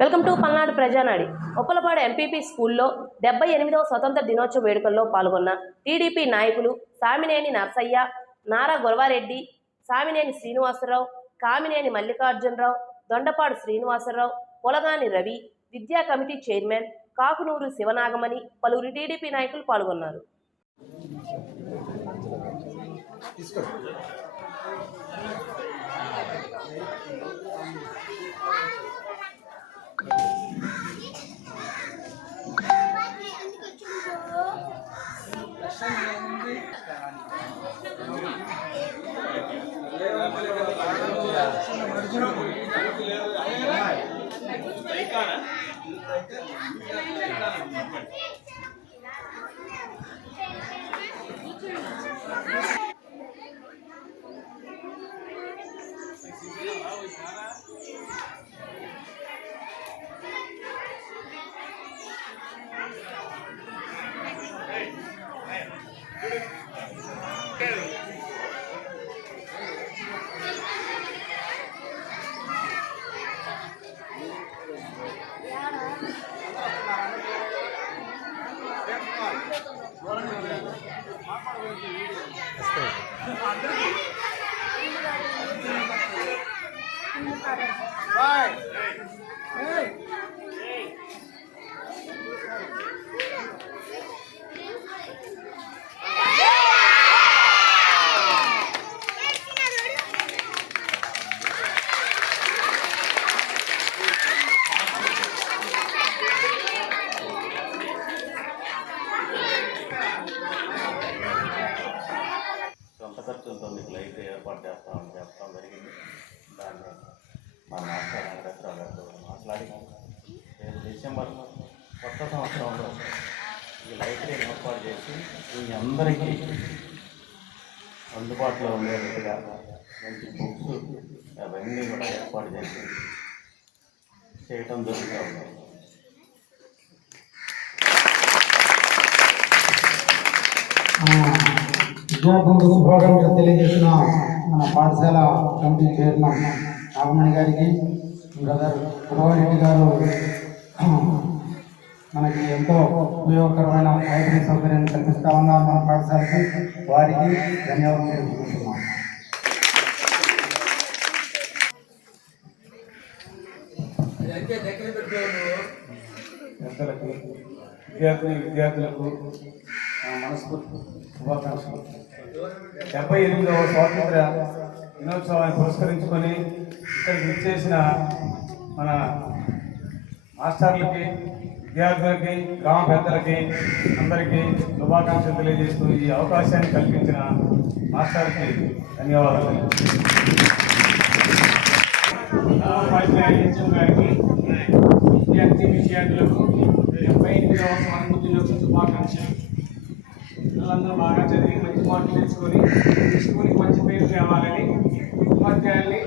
Welcome to Palnadu Prajanadi. Uppalapadu MPP స్కూల్లో డెబ్బై ఎనిమిదవ స్వతంత్ర దినోత్సవ వేడుకల్లో పాల్గొన్న టీడీపీ నాయకులు సామినేని నర్సయ్య నారా గొరవారెడ్డి సామినేని శ్రీనివాసరావు కామినేని మల్లికార్జునరావు దొండపాడు శ్రీనివాసరావు పొలగాని రవి విద్యా కమిటీ చైర్మన్ కాకునూరు శివనాగమణి పలువురు టీడీపీ నాయకులు పాల్గొన్నారు. ಕೈಕಾಣ Vai! Ei! Ei! ప్రభుత్వం మీకు లైట్ ఏర్పాటు చేస్తామని చెప్పడం జరిగింది. దాన్ని మా మాస్టర్ వెంకటేశ్వర గారితో మాట్లాడి రేపు డిసెంబర్ కొత్త సంవత్సరంలో ఈ లైబ్రరీని ఏర్పాటు చేసి మీ అందరికీ అందుబాటులో ఉండేటట్టుగా మంచి బుక్స్ అవన్నీ కూడా ఏర్పాటు చేసి చేయటం జరుగుతుంది. విద్యార్థులకు శుభాకాంక్షలు తెలియజేసిన మన పాఠశాల కమిటీ చైర్మన్ నాగమణి గారికి బ్రదర్ కురవారెడ్డి గారు మనకి ఎంతో ఉపయోగకరమైన లైబ్రరీ సౌకర్యాన్ని కల్పిస్తా ఉన్నారు మన పాఠశాలకి. వారికి ధన్యవాదాలు తెలుపుకుంటున్నాం. విద్యార్థులకు నా మనస్ఫూర్తి శుభాకాంక్షలు. డెబ్బై ఎనిమిదవ స్వాతంత్ర దినోత్సవాన్ని పురస్కరించుకొని ఇక్కడికి విచ్చేసిన మన మాస్టర్లకి విద్యార్థులకి గ్రామ పెద్దలకి అందరికీ శుభాకాంక్షలు తెలియజేస్తూ ఈ అవకాశాన్ని కల్పించిన మాస్టర్కి ధన్యవాదాలు. విద్యార్థి విద్యార్థులకు డెబ్బై ఎనిమిదవ స్వాతంత్ర దినోత్సవ శుభాకాంక్షలు. పిల్లలందరూ బాగా చదివి మంచి మార్కులు తెచ్చుకొని స్కూల్కి మంచి పేరు తేవాలని ఉపాధ్యాయుల్ని